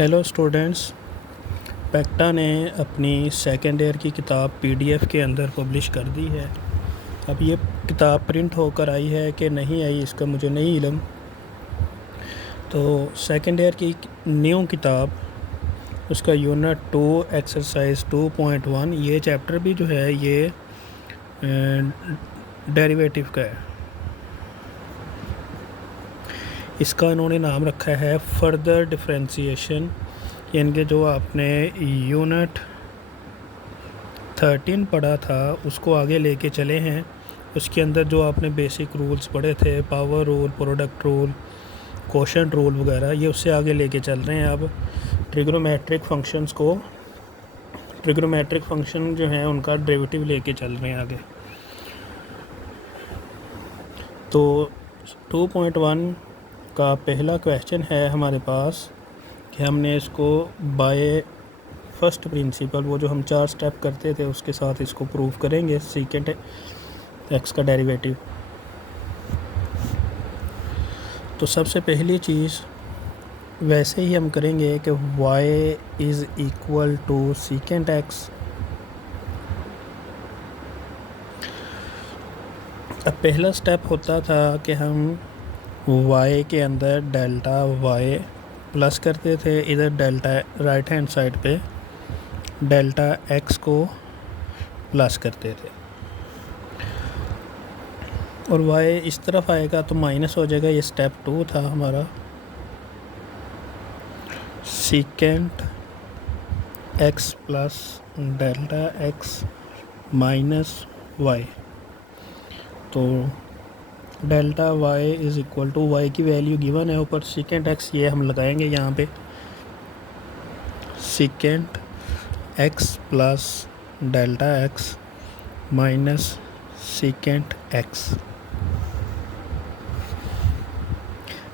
Hello students, पैक्टा ने अपनी second year की किताब पीडीएफ के अंदर पब्लिश कर दी है। अब ये किताब प्रिंट होकर आई है कि नहीं आई, इसका मुझे नहीं इल्म। तो सेकेंड ईयर की न्यू किताब, उसका यूनिट 2 एक्सरसाइज 2.1 ये चैप्टर भी जो है ये डेरिवेटिव का है। इसका इन्होंने नाम रखा है फर्दर डिफरेंशिएशन, यानी कि जो आपने यूनिट 13 पढ़ा था उसको आगे लेके चले हैं। उसके अंदर जो आपने बेसिक रूल्स पढ़े थे, power rule, product rule, quotient rule वगैरह, ये उससे आगे लेके चल रहे हैं। अब ट्रिग्नोमेट्रिक फंक्शन जो हैं उनका डेरिवेटिव लेके चल रहे हैं आगे। तो 2.1 का पहला क्वेश्चन है हमारे पास कि हमने इसको बाय फर्स्ट प्रिंसिपल, वो जो हम 4 स्टेप करते थे उसके साथ इसको प्रूव करेंगे, सीकेंट एक्स का डेरिवेटिव। तो सबसे पहली चीज़ वैसे ही हम करेंगे कि y is equal to secant x. अब पहला स्टेप होता था कि हम y के अंदर डेल्टा y प्लस करते थे, इधर डेल्टा राइट हैंड साइड पे डेल्टा x को प्लस करते थे, और y इस तरफ आएगा तो माइनस हो जाएगा। ये स्टेप 2 था हमारा। Secant x plus delta x minus y, तो delta y is equal to y की वैल्यू गिवन है ऊपर, सीकेंट x ये हम लगाएंगे यहाँ पे, secant x plus delta x minus secant x।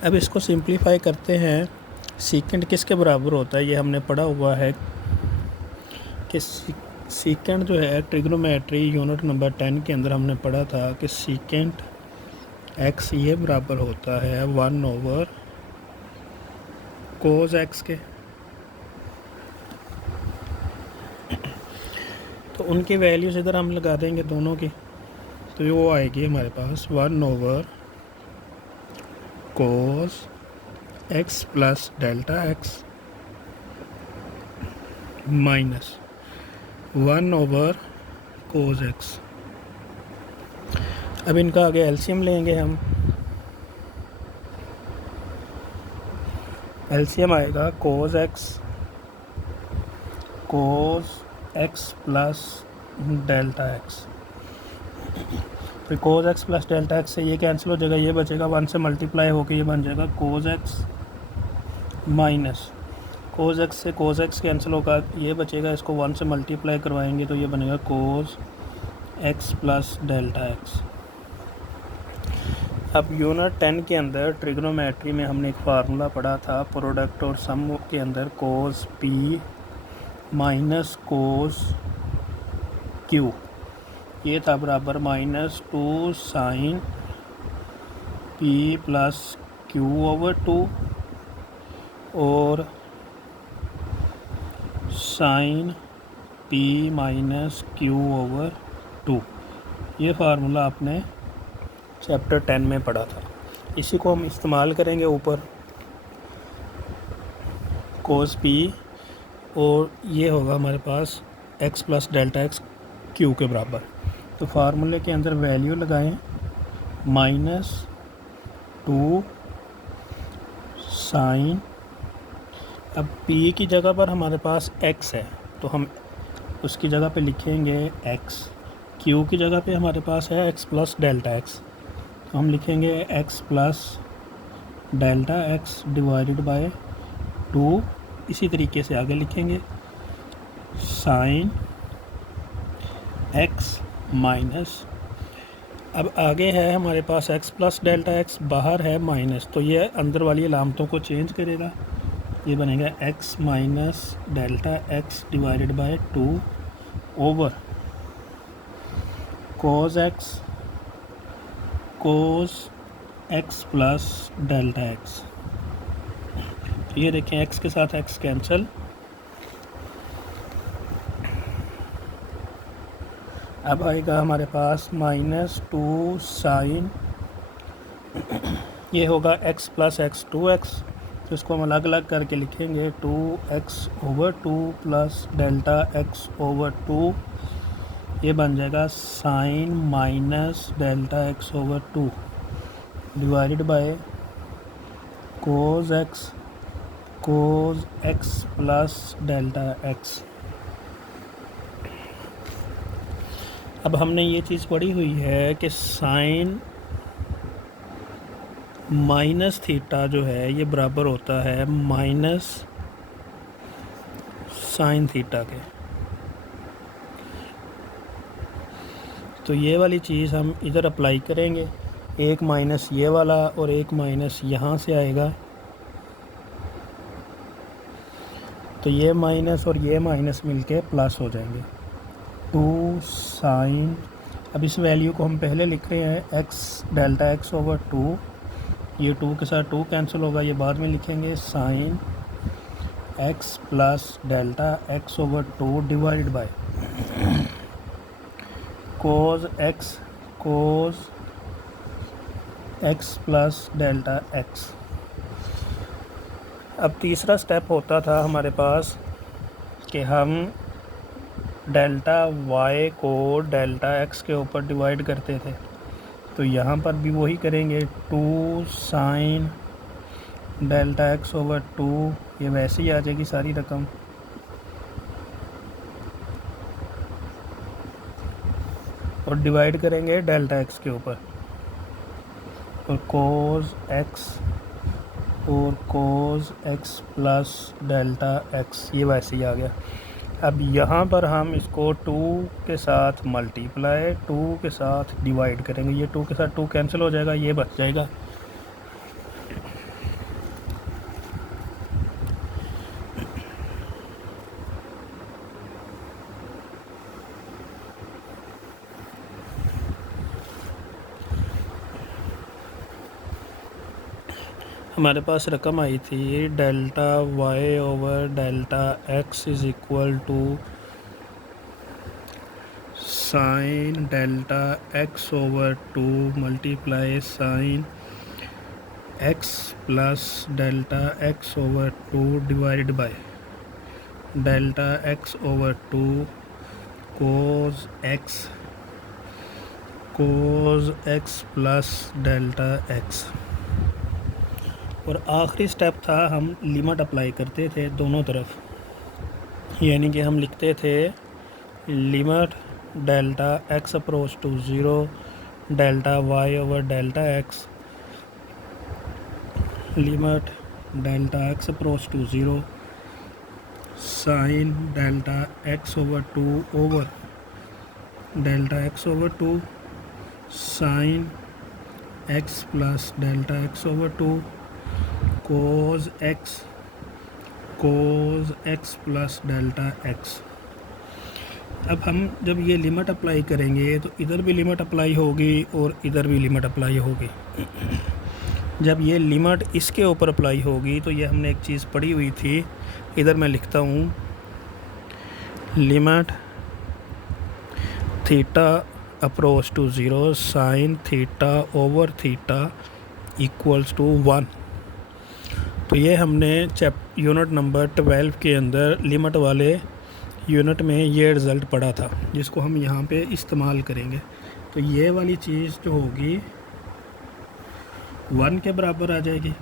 अब इसको सिंप्लीफाई करते हैं। सीकेंट किसके बराबर होता है, ये हमने पढ़ा हुआ है कि सीकेंट जो है ट्रिग्नोमेट्री यूनिट नंबर 10 के अंदर हमने पढ़ा था कि सीकेंट x ये बराबर होता है 1 ओवर कोस x के। तो उनकी वैल्यूज़ इधर हम लगा देंगे दोनों की, तो वो आएगी हमारे पास 1 over cos x plus delta x minus 1 over cos x। अब इनका आगे एलसीएम लेंगे हम। एलसीएम आएगा cos x plus delta x। फिर cos x plus delta x से ये कैंसिल हो जाएगा, ये बचेगा 1 से मल्टीप्लाई होकर ये बन जाएगा कोस x माइनस कोस x से कोस x कैंसिल होगा, ये बचेगा, इसको 1 से मल्टीप्लाई करवाएंगे तो ये बनेगा कोस x प्लस डेल्टा x। अब यूनिट 10 के अंदर ट्रिग्नोमेट्री में हमने एक फार्मूला पढ़ा था प्रोडक्ट और सम के अंदर, cos p minus cos q, ये था बराबर -2 sine p plus q over 2 और sine p minus q over 2। ये फार्मूला आपने चैप्टर 10 में पढ़ा था। इसी को हम इस्तेमाल करेंगे ऊपर कोस p, और ये होगा हमारे पास x plus delta x q के बराबर। तो फार्मूले के अंदर वैल्यू लगाएं -2 साइन, अब p की जगह पर हमारे पास x है तो हम उसकी जगह पे लिखेंगे x, q की जगह पे हमारे पास है x प्लस डेल्टा x, तो हम लिखेंगे x plus delta x divided by 2। इसी तरीके से आगे लिखेंगे साइन x माइनस, अब आगे है हमारे पास x प्लस डेल्टा x, बाहर है माइनस, तो ये अंदर वाली अलामतों को चेंज करेगा, ये बनेगा x minus delta x divided by 2 over cos x plus delta x। ये देखें x के साथ x कैंसिल, अब आएगा हमारे पास -2 साइन, ये होगा x प्लस एक्स 2x, तो इसको हम अलग अलग करके लिखेंगे 2x/2 प्लस डेल्टा x/2, ये बन जाएगा sine minus delta x/2 divided by cos x plus delta x। अब हमने ये चीज़ पढ़ी हुई है कि साइन माइनस थीटा जो है ये बराबर होता है माइनस साइन थीटा के। तो ये वाली चीज़ हम इधर अप्लाई करेंगे, एक माइनस ये वाला और एक माइनस यहाँ से आएगा, तो ये माइनस और ये माइनस मिलके प्लस हो जाएंगे 2 साइन। अब इस वैल्यू को हम पहले लिख रहे हैं x डेल्टा x/2, ये 2 के साथ 2 कैंसिल होगा, ये बाद में लिखेंगे sine x plus delta x/2 divided by cos x plus delta x। अब तीसरा स्टेप होता था हमारे पास कि हम डेल्टा y को डेल्टा x के ऊपर डिवाइड करते थे, तो यहाँ पर भी वही करेंगे 2 साइन डेल्टा x/2, ये वैसे ही आ जाएगी सारी रकम, और डिवाइड करेंगे डेल्टा x के ऊपर, और कोज x प्लस डेल्टा x, ये वैसे ही आ गया। अब यहाँ पर हम इसको 2 के साथ मल्टीप्लाई 2 के साथ डिवाइड करेंगे, ये 2 के साथ 2 कैंसिल हो जाएगा, ये बच जाएगा। हमारे पास रकम आई थी delta y over delta x is equal to sine delta x/2 multiply sine x plus delta x/2 divided by delta x/2 cos x plus delta x। और आखिरी स्टेप था हम लिमिट अप्लाई करते थे दोनों तरफ, यानी कि हम लिखते थे limit delta x approach to 0 delta y over delta x, limit delta x approach to 0 sine delta x/2 over delta x/2 sine x plus delta x/2 cos x plus delta x। अब हम जब ये limit apply करेंगे तो इधर भी limit apply होगी और इधर भी लिमिट अप्लाई होगी। जब ये लिमिट इसके ऊपर अप्लाई होगी तो ये हमने एक चीज़ पढ़ी हुई थी, इधर मैं लिखता हूँ limit theta approach to 0 sine theta over theta equals to 1। तो ये हमने यूनिट नंबर 12 के अंदर लिमिट वाले यूनिट में ये रिज़ल्ट पढ़ा था, जिसको हम यहाँ पे इस्तेमाल करेंगे। तो ये वाली चीज़ जो होगी 1 के बराबर आ जाएगी।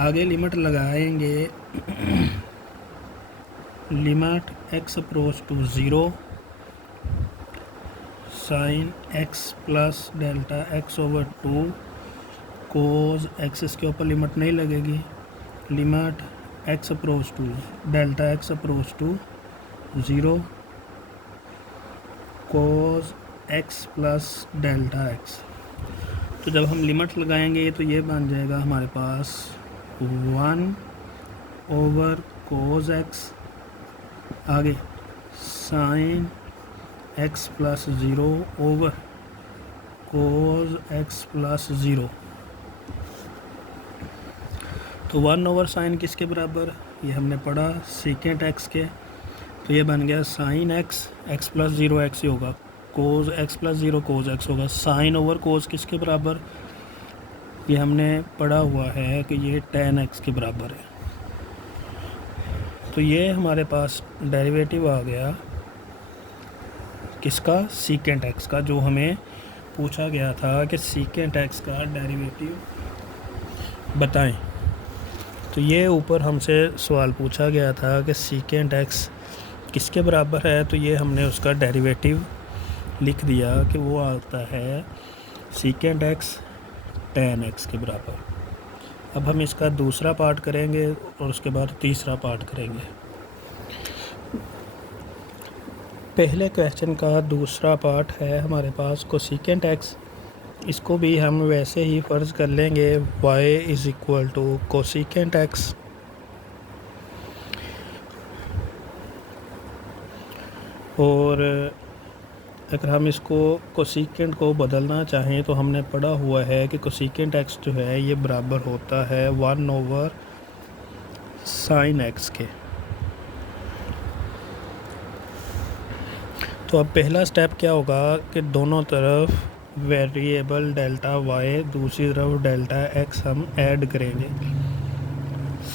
आगे लिमिट लगाएंगे limit x approach to 0 sine x plus delta x/2 cos x के ऊपर लिमिट नहीं लगेगी, limit x approach to delta x approach to 0 cos x plus delta x। तो जब हम लिमिट लगाएंगे तो ये बन जाएगा हमारे पास 1 ओवर कोज x, आगे साइन x प्लस 0 ओवर कोज x प्लस 0। तो 1/sin किसके बराबर, ये हमने पढ़ा सीकेंट एक्स के, तो ये बन गया sine x, x plus 0 x ही होगा, cos x plus 0 cos x होगा। साइन ओवर कोज किसके बराबर, ये हमने पढ़ा हुआ है कि ये tan एक्स के बराबर है। तो ये हमारे पास डेरिवेटिव आ गया किसका, सीकेंट एक्स का, जो हमें पूछा गया था कि सीकेंट एक्स का डेरिवेटिव बताएं। तो ये ऊपर हमसे सवाल पूछा गया था कि सीकेंट एक्स किसके बराबर है, तो ये हमने उसका डेरिवेटिव लिख दिया कि वो आता है सीकेंट एक्स tan एक्स के बराबर। अब हम इसका दूसरा पार्ट करेंगे और उसके बाद तीसरा पार्ट करेंगे। पहले क्वेश्चन का दूसरा पार्ट है हमारे पास कोसेकेंट एक्स, इसको भी हम वैसे ही फ़र्ज़ कर लेंगे y is equal to cosecant x. और अगर हम इसको कोसेकेंट को बदलना चाहें तो हमने पढ़ा हुआ है कि कोसेकेंट एक्स जो है ये बराबर होता है 1/sin एक्स के। तो अब पहला स्टेप क्या होगा कि दोनों तरफ वेरिएबल डेल्टा y, दूसरी तरफ डेल्टा x हम ऐड करेंगे,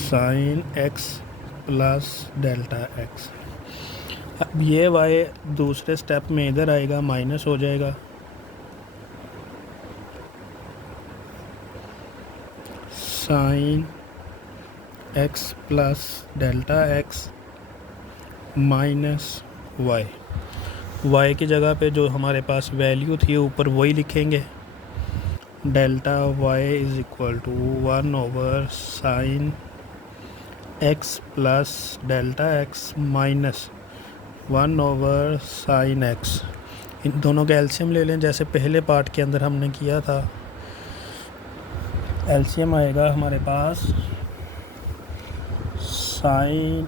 sin x plus delta x। अब ये y दूसरे स्टेप में इधर आएगा, माइनस हो जाएगा, sin x plus delta x minus y की जगह पे जो हमारे पास वैल्यू थी ऊपर वही लिखेंगे, delta y is equal to 1/sin x plus delta x minus 1/sin x। इन दोनों का एलसीएम ले लें जैसे पहले पार्ट के अंदर हमने किया था। एलसीएम आएगा हमारे पास sin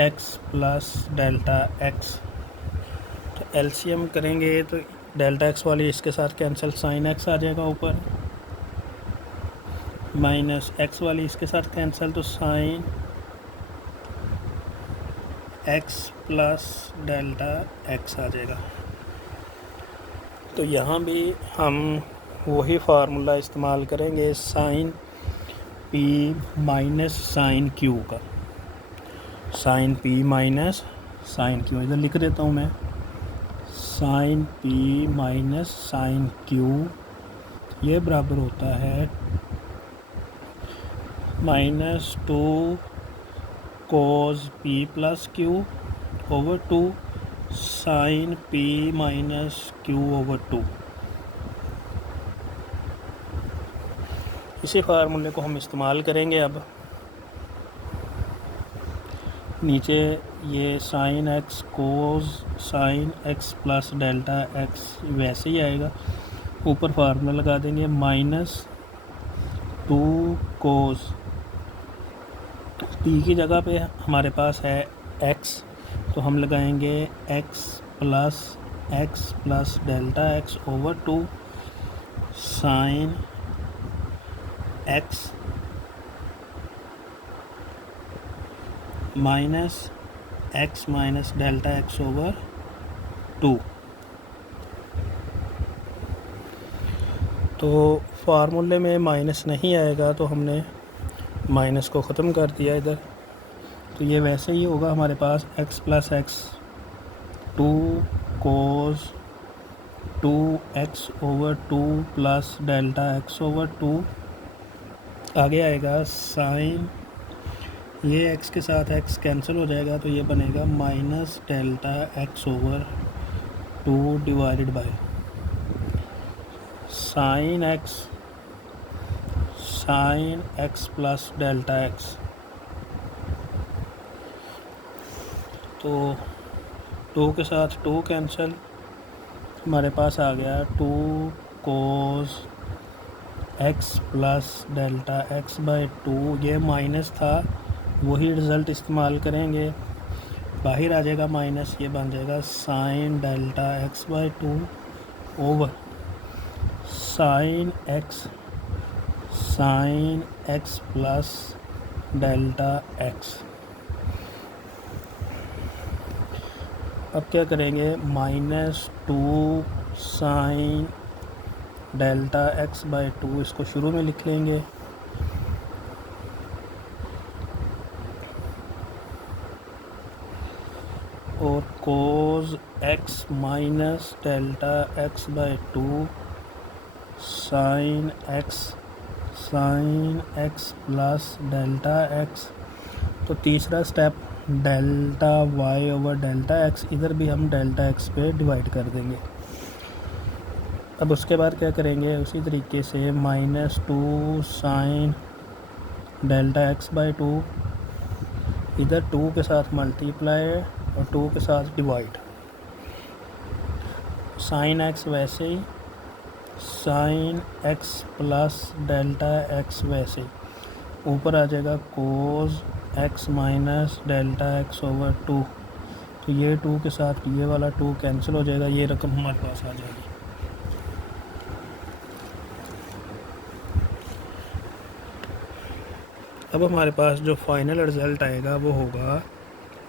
x plus delta x। तो एलसीएम करेंगे तो डेल्टा x वाली इसके साथ कैंसिल, sin x आ जाएगा ऊपर, माइनस x वाली इसके साथ कैंसिल, तो sin x plus delta x आ जाएगा। तो यहाँ भी हम वही फार्मूला इस्तेमाल करेंगे sin p minus sin q का, sin p minus sin q इधर लिख देता हूँ मैं, sin p minus sin q ये बराबर होता है -2 cos p plus q over 2 sin p minus q over 2। इसी फार्मूले को हम इस्तेमाल करेंगे। अब नीचे ये sin x cos sin x plus delta x वैसे ही आएगा, ऊपर फार्मूला लगा देंगे -2 cos p की जगह पे हमारे पास है x, तो हम लगाएंगे x plus delta x over 2 sin x minus x minus delta x over 2। तो फार्मूले में माइनस नहीं आएगा तो हमने माइनस को ख़त्म कर दिया इधर, तो ये वैसे ही होगा हमारे पास x plus x 2 cos 2x over 2 plus delta x over 2। आगे आएगा साइन, ये x के साथ x कैंसिल हो जाएगा तो ये बनेगा minus delta x over 2 divided by sine x plus delta x। तो 2 के साथ 2 कैंसिल, हमारे पास आ गया 2 cos x plus delta x by 2। ये माइनस था, वही रिज़ल्ट इस्तेमाल करेंगे, बाहर आ जाएगा माइनस, ये बन जाएगा sine delta x by 2 over sine x plus delta x. अब क्या करेंगे, -2 साइन डेल्टा एक्स बाई 2 इसको शुरू में लिख लेंगे, और cos x minus delta x by 2 sine x plus delta x. तो तीसरा step delta y over delta x, इधर भी हम डेल्टा एक्स पे डिवाइड कर देंगे। अब उसके बाद क्या करेंगे, उसी तरीके से -2 साइन डेल्टा एक्स बाई 2, इधर 2 के साथ मल्टीप्लाई और 2 के साथ डिवाइड। साइन एक्स वैसे ही, sine x plus delta x वैसे ही, ऊपर आ जाएगा cos x minus delta x over 2। तो ये 2 के साथ ये वाला 2 कैंसिल हो जाएगा, ये रकम हमारे पास आ जाएगी। अब हमारे पास जो फाइनल रिज़ल्ट आएगा वो होगा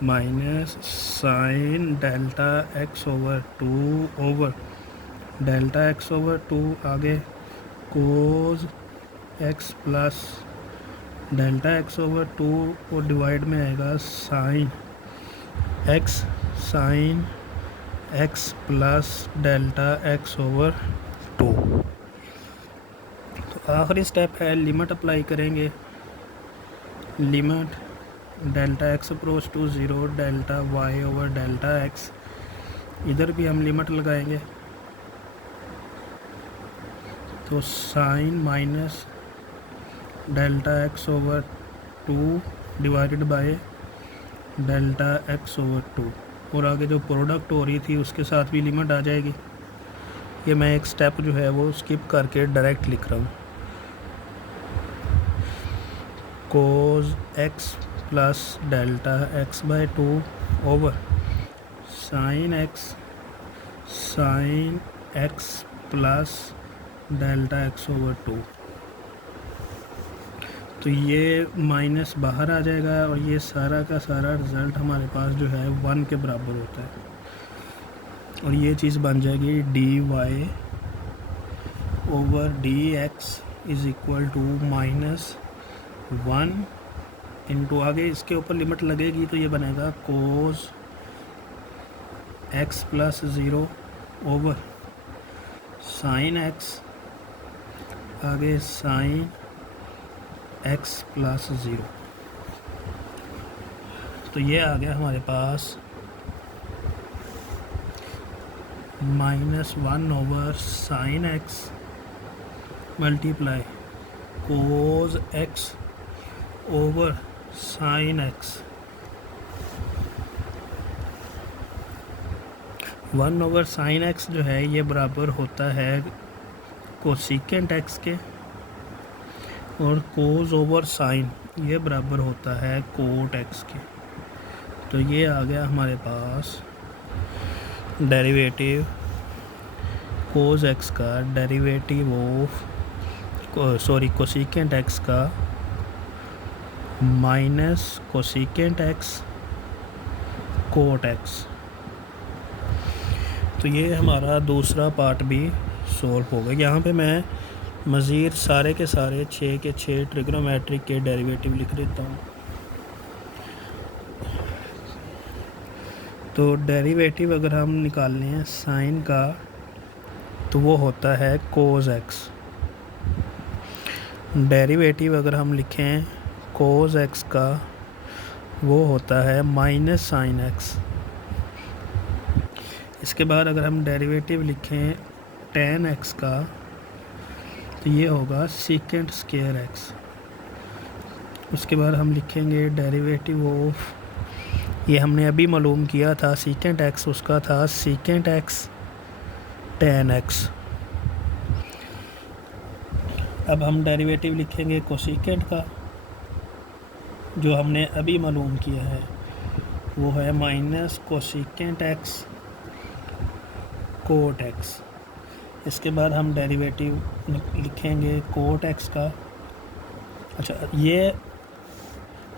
minus sine delta x over 2 over delta x over 2, आगे cos x plus delta x over 2 और डिवाइड में आएगा sine x plus delta x over 2। तो आखिरी स्टेप है लिमिट अप्लाई करेंगे, limit delta x approach to 0 delta y over delta x, इधर भी हम लिमिट लगाएंगे। तो sine minus delta x over 2 divided by delta x over 2, और आगे जो प्रोडक्ट हो रही थी उसके साथ भी लिमिट आ जाएगी। ये मैं एक स्टेप जो है वो स्किप करके डायरेक्ट लिख रहा हूँ। Cos x plus delta x by 2 over sine x plus delta x over 2। तो ये माइनस बाहर आ जाएगा और ये सारा का सारा रिज़ल्ट हमारे पास जो है 1 के बराबर होता है, और ये चीज़ बन जाएगी d y over d x is equal to -1 into, आगे इसके ऊपर लिमिट लगेगी तो ये बनेगा cos x plus 0 over sine x, आगे साइन एक्स प्लस 0। तो ये आ गया हमारे पास -1 over sine x multiply cos x over sine x, 1 over sine x जो है ये बराबर होता है कोसिकेंट एक्स के, और कोस ओवर साइन ये बराबर होता है कोट एक्स के। तो ये आ गया हमारे पास डेरिवेटिव कोस एक्स का डेरिवेटिव ऑफ कोसिकेंट एक्स का minus cosecant x cot x. तो ये हमारा दूसरा पार्ट भी सॉल्व होगा। यहाँ पे मैं मज़ीद सारे के सारे 6 के 6 ट्रिग्नोमेट्रिक के डेरिवेटिव लिख देता हूँ। तो डेरिवेटिव अगर हम निकालने हैं साइन का तो वो होता है कोस एक्स, डेरिवेटिव अगर हम लिखें कोस एक्स का वो होता है माइनस साइन एक्स। इसके बाद अगर हम डेरिवेटिव लिखें टेन एक्स का तो ये होगा सीकेंट स्क्वायर एक्स। उसके बाद हम लिखेंगे डेरिवेटिव ऑफ, ये हमने अभी मालूम किया था सीकेंट एक्स, उसका था सीकेंट एक्स टेन एक्स। अब हम डेरिवेटिव लिखेंगे कोसिकेंट का, जो हमने अभी मालूम किया है वो है minus cosecant x cot x. इसके बाद हम डेरिवेटिव लिखेंगे कोट एक्स का। अच्छा, ये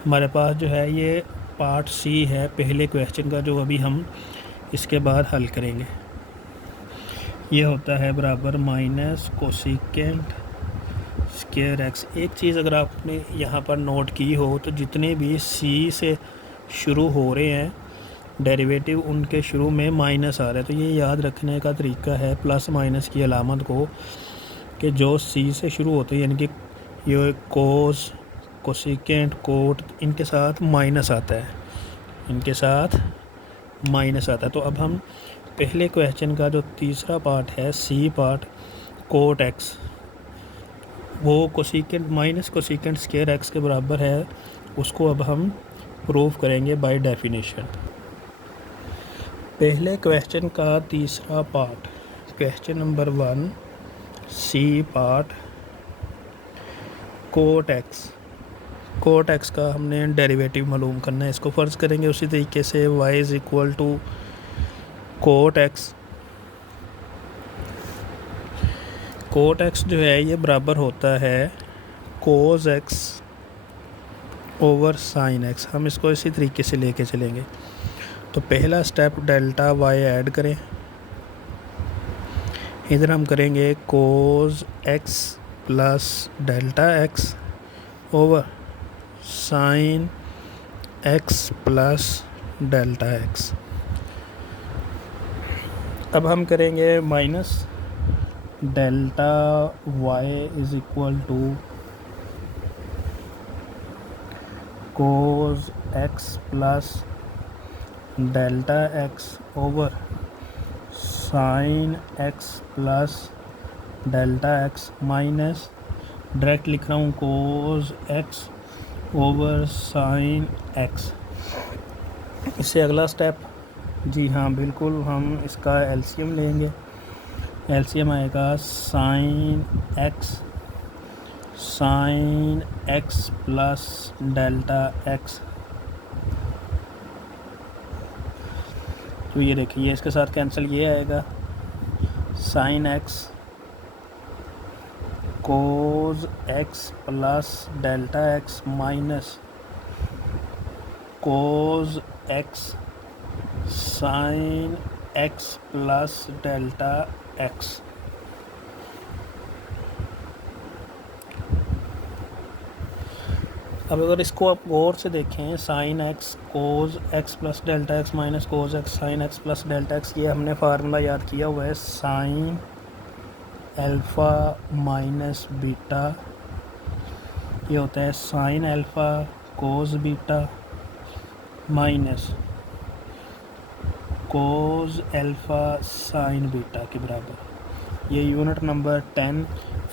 हमारे पास जो है ये पार्ट सी है पहले क्वेश्चन का, जो अभी हम इसके बाद हल करेंगे। ये होता है बराबर माइनस कोसिकेंट स्क्वायर एक्स। एक चीज़ अगर आपने यहाँ पर नोट की हो तो जितने भी सी से शुरू हो रहे हैं डेरिवेटिव, उनके शुरू में माइनस आ रहा है। तो ये याद रखने का तरीका है प्लस माइनस की अलामत को, कि जो सी से शुरू होते हैं, यानी कि ये कोस, कोसिकेंट, कोट, इनके साथ माइनस आता है, इनके साथ माइनस आता है। तो अब हम पहले क्वेश्चन का जो तीसरा पार्ट है, सी पार्ट, कोट एक्स, वो cosecant minus cosecant square x के बराबर है, उसको अब हम प्रूव करेंगे बाय डेफिनेशन। पहले क्वेश्चन का तीसरा part, question number 1 C part, cot x. Cot x का हमने डेरिवेटिव मालूम करना है। इसको फ़र्ज़ करेंगे उसी तरीके से y is equal to cot x. Cot x जो है ये बराबर होता है cos x over sine x. हम इसको इसी तरीके से लेके चलेंगे। तो पहला स्टेप डेल्टा y ऐड करें, इधर हम करेंगे cos x plus delta x over sine x plus delta x. अब हम करेंगे minus delta y is equal to cos x plus delta x over sine x plus delta x, minus direct लिख रहा हूँ cos x over sine x. इससे अगला step, जी हाँ बिल्कुल, हम इसका एलसीएम लेंगे। एलसीएम आएगा sine x plus delta x. तो ये देखिए इसके साथ कैंसिल, ये आएगा साइन एक्स कोस x plus delta x minus cos x sine x plus delta x. अब अगर इसको आप गौर से देखें, साइन एक्स कोस x plus delta x minus cos x sine x plus delta x, ये हमने फार्मूला याद किया हुआ है, साइन अल्फ़ा माइनस बीटा। ये होता है sine alpha cos beta minus cos alpha sine beta के बराबर। ये यूनिट नंबर 10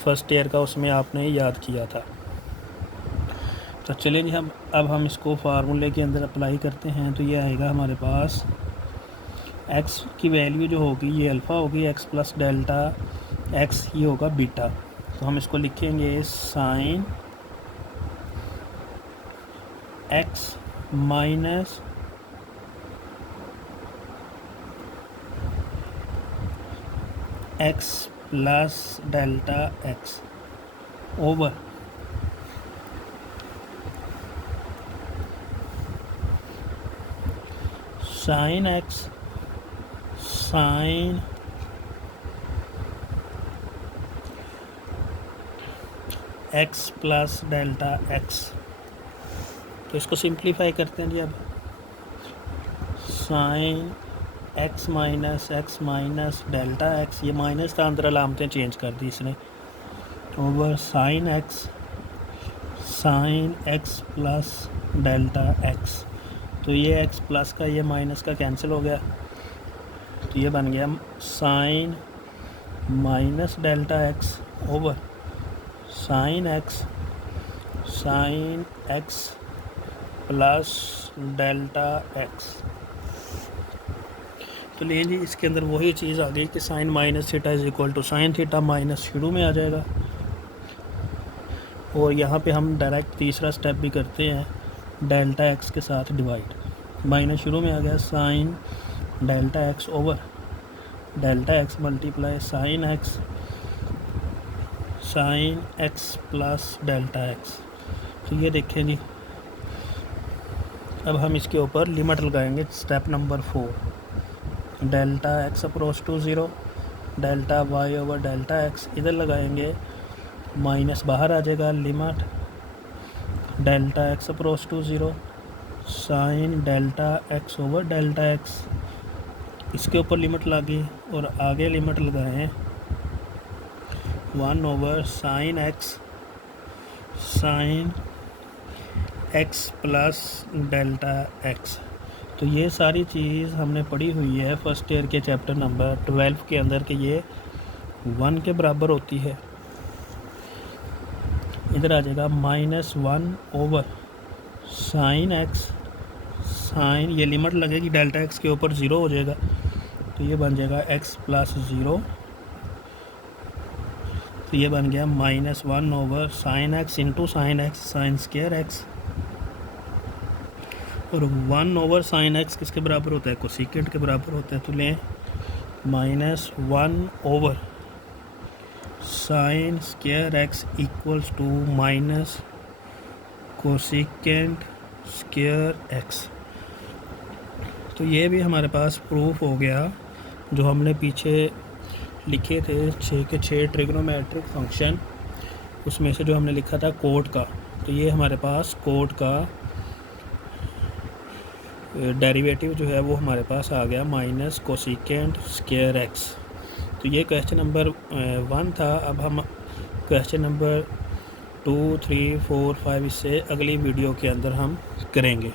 फर्स्ट ईयर का, उसमें आपने याद किया था। तो चलिए जी, अब हम इसको फार्मूले के अंदर अप्लाई करते हैं। तो ये आएगा हमारे पास x की वैल्यू जो होगी ये अल्फ़ा होगी, x प्लस डेल्टा x ये होगा बीटा। तो हम इसको लिखेंगे sine x minus x plus delta x over sine x sine x plus delta x. तो इसको सिंप्लीफाई करते हैं जी। अब sine x minus delta x, ये माइनस का अंदर अलामतें चेंज कर दी इसने, over sine x plus delta x. तो ये x प्लस का ये माइनस का कैंसिल हो गया, तो ये बन गया sine minus delta x over sine x plus delta x. तो लेकिन जी इसके अंदर वही चीज़ आ गई कि sine minus theta is equal to sine theta, minus शुरू में आ जाएगा। और यहाँ पे हम डायरेक्ट तीसरा स्टेप भी करते हैं, डेल्टा एक्स के साथ डिवाइड, माइनस शुरू में आ गया sign delta x over delta x multiply sign x plus delta x. तो ये देखें जी, अब हम इसके ऊपर लिमिट लगाएंगे। Step number 4, delta x approach to 0, delta y over delta x इधर लगाएंगे, माइनस बाहर आ जाएगा, limit delta x approach to 0 sine delta x over delta x, इसके ऊपर लिमिट लगी और आगे लिमिट लगाएं 1 over sine x plus delta x. तो ये सारी चीज़ हमने पढ़ी हुई है फर्स्ट ईयर के चैप्टर नंबर 12 के अंदर कि ये 1 के बराबर होती है। इधर आ जाएगा -1 ओवर साइन एक्स, साइन ये लिमिट लगेगी डेल्टा एक्स के ऊपर 0 हो जाएगा, तो ये बन जाएगा x प्लस 0। तो ये बन गया -1 over sine x into sine x, sign square x, और 1 ओवर साइन एक्स किसके बराबर होता है, कोसेकेंट के बराबर होता है। तो लें -1 over sine square x equals to minus cosecant square x. तो ये भी हमारे पास प्रूफ हो गया जो हमने पीछे लिखे थे 6 के 6 ट्रिग्नोमेट्रिक फंक्शन, उसमें से जो हमने लिखा था कोट का। तो ये हमारे पास कोट का डेरिवेटिव जो है वो हमारे पास आ गया माइनस कोसेकेंट स्क्वायर एक्स। तो ये क्वेश्चन नंबर 1 था। अब हम क्वेश्चन नंबर 2, 3, 4, 5 इससे अगली वीडियो के अंदर हम करेंगे।